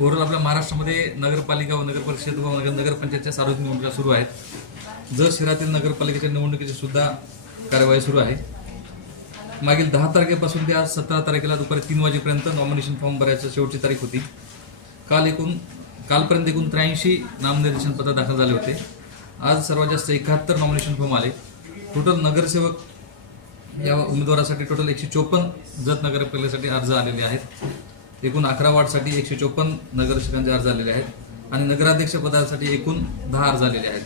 Overall आपल्या महाराष्ट्रामध्ये नगरपालिका व नगर परिषद व नगर नगरपंचायतच्या सार्वजनिक निवडणुका सुरू आहेत. जर शहरातील नगरपालिकेच्या निवडणुकीची सुद्धा कार्यवाही सुरू आहे मागील दहा तारखेपासून ते आज सतरा तारखेला दुपारी तीन वाजेपर्यंत नॉमिनेशन फॉर्म भरायची शेवटची तारीख होती. काल एकूण कालपर्यंत एकूण त्र्याऐंशी नामनिर्देशन पत्र दाखल झाले होते. आज सर्वात जास्त एकाहत्तर नॉमिनेशन फॉर्म आले. टोटल नगरसेवक या उमेदवारासाठी टोटल एकशे चोपन्न जत नगरपालिकेसाठी अर्ज आलेले आहेत. एकूण अकरा वार्डसाठी एकशे चोपन्न नगरसेवकांचे अर्ज आलेले आहेत आणि नगराध्यक्ष पदासाठी एकूण दहा अर्ज आलेले आहेत.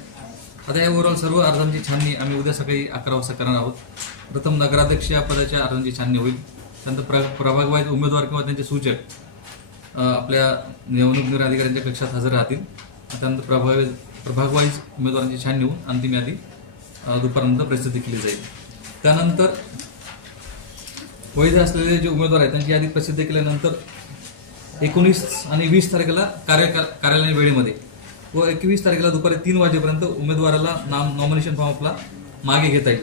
आता या ओव्हरऑल सर्व अर्जांची छाननी आम्ही उद्या सकाळी अकरा वाजता करणार आहोत. प्रथम नगराध्यक्ष या पदाच्या अर्जांची छाननी होईल. त्यानंतर प्र प्रभागवाईज उमेदवार किंवा त्यांचे सूचक आपल्या निवडणूक निर्णय अधिकाऱ्यांच्या कक्षात हजर राहतील. त्यानंतर प्रभावी प्रभागवाईज उमेदवारांची छाननी होऊन अंतिम यादी दुपारनंतर प्रसिद्ध केली जाईल. त्यानंतर वैध असलेले जे उमेदवार आहेत त्यांची यादी प्रसिद्ध केल्यानंतर एकोणीस आणि वीस तारखेला कार्य कार्यालयीन वेळेमध्ये व एकवीस तारखेला दुपारी तीन वाजेपर्यंत उमेदवाराला नाम नॉमिनेशन फॉर्म आपला मागे घेता येईल.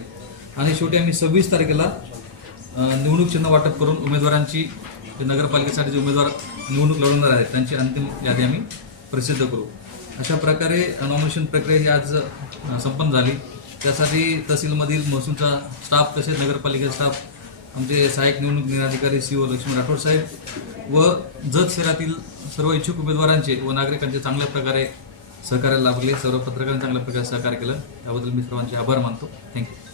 आणि शेवटी आम्ही सव्वीस तारखेला निवडणूक चिन्ह वाटप करून उमेदवारांची नगरपालिकेसाठी जे उमेदवार निवडणूक लढवणार आहेत त्यांची अंतिम यादी आम्ही प्रसिद्ध करू. अशा प्रकारे नॉमिनेशन प्रक्रिया ही आज संपन्न झाली. त्यासाठी तहसीलमधील महसूलचा स्टाफ तसेच नगरपालिकेचा स्टाफ आमचे सहाय्यक निवडणूक निराधिकारी सी ओ लक्ष्मी राठोड साहेब व जत शहरातील सर्व इच्छुक उमेदवारांचे व नागरिकांचे चांगल्या प्रकारे सहकार्य लाभले सर्व पत्रकारांनी चांगल्या प्रकारे सहकार्य केलं त्याबद्दल मी सर्वांचे आभार मानतो. थँक्यू